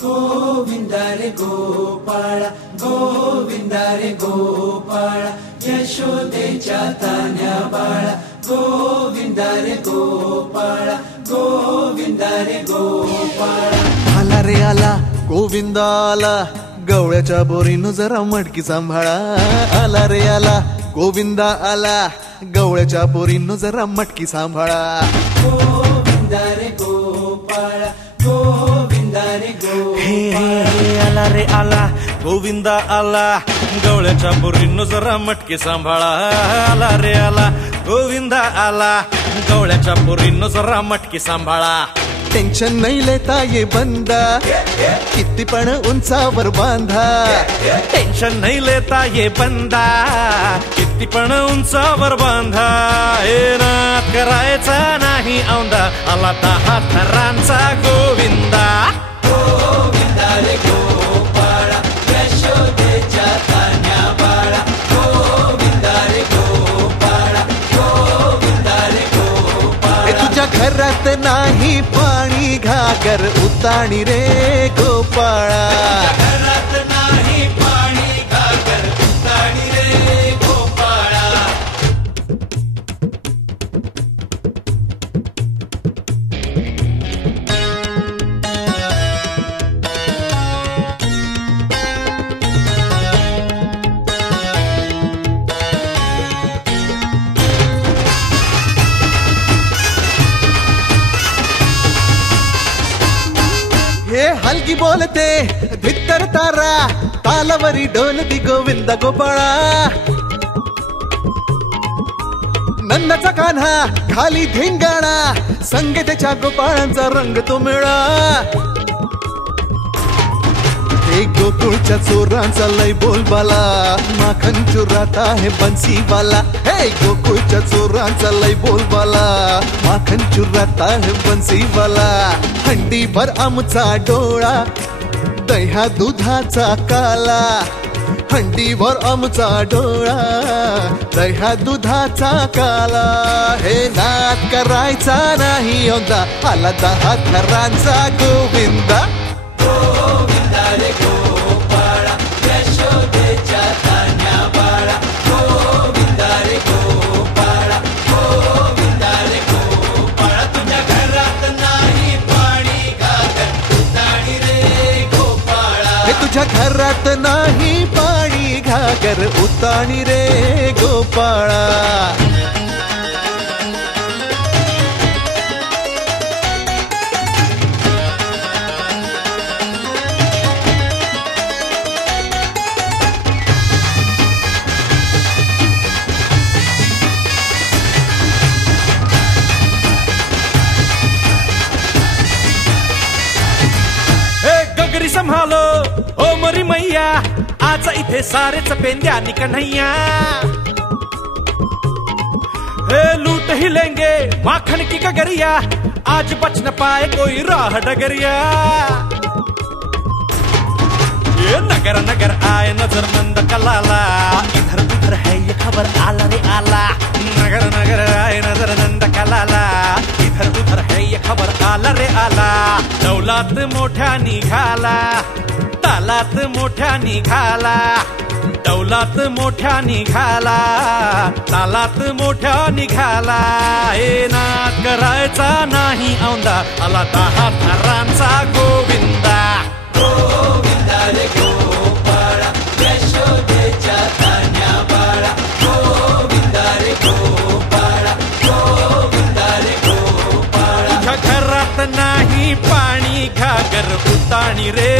गोविंदा रे गोपाळा गोविंदा रे गोपाळा यशोदेच्या तान्या बाळा गोविंदा रे गोपाळा गोविंदा रे गोपाळा आला रे आला गोविंदा आला गवळ्याच्या बोरीनं जरा मटकी सांभाळा आला रे आला गोविंदा आला गवळ्याच्या बोरीनं जरा मटकी सांभाळा गोविंदा रे गोपाळा गोविंदा रे गोपाळा आला रे आला गोविंदा आला गवळ्याच्या बोरीनं जरा मटकी सांभाळा आला रे आला गोविंदा आला गवळ्याच्या बोरीनं जरा मटकी सांभाळा टेन्शन नाही लेता ये बंदा किती पण उंचावर बांधा टेन्शन नाही लेता ये बंदा किती पण उंचावर बांधा हे नाद करायचा नाही औंदा आला 10 थरांचा गोविंदा गोविंदा रे गोपाळा यशोदेच्या तान्या बाळा गोविंदा रे गोपाळा गोविंदा रे गोपाळा तुझ्या घरात नाही पाणी घागर उताणी रे गोपाळा घरात नाही पाणी घागर उताणी रे गोपाळा हे हलकी बोलते धित्तर तारा तालावरी डोलती गोविंदा गोपाळा नंदाचा कान्हा खाली धिंगाणा संगीतेच्या गोपाळांचा रंग तो मिळा एक गोकुळच्या चोरांचा लय बोलबाला माखन चुरात आहे बन्सीवाला हे गोकुळच्या चोरांचा लय बोलबाला माखन चुरात आहे बन्सीवाला हंडीभर आमचा डोळा दह्या दुधाचा काला हंडीभर आमचा डोळा दह्या दुधाचा काला हे नाद करायचा नाही औंदा आला 10 थरांचा गोविंदा गोविंदा रे गोपाळा यशोदेच्या तान्या बाळा गोविंदा रे गोपाळा गोविंदा रे गोपाळा तुझ्या घरात नाही पाणी घागर उताणी रे गोपाळा हे तुझ्या घरात नाही पाणी घागर उताणी रे गोपाळा गगरी संभालो ओ मरी मैया आज इथे सारेच पेंद्या कन्हैया हे लूट ही लेंगे माखन की गगरिया आज बच न पाए कोई राह डगरिया ये नगर नगर आए नजर नंद कलाला इधर उधर है ये खबर आला रे आला नगर नगर आए नजर नंद कलाला इधर उधर है ये खबर आला रे आला दौलात मोठ्या निघाला तालात मोठ्या निघाला दौलात मोठ्या निघाला तालात मोठ्या निघाला हे नाद करायचा नाही औंदा आला 10 थरांचा गोविंदा गोविंदा रे गोपाळा यशोदेच्या तान्या बाळा गोविंदा रे गोपाळा गोविंदा रे गोपाळा तुझ्या घरात नाही पाणी घागर उताणी रे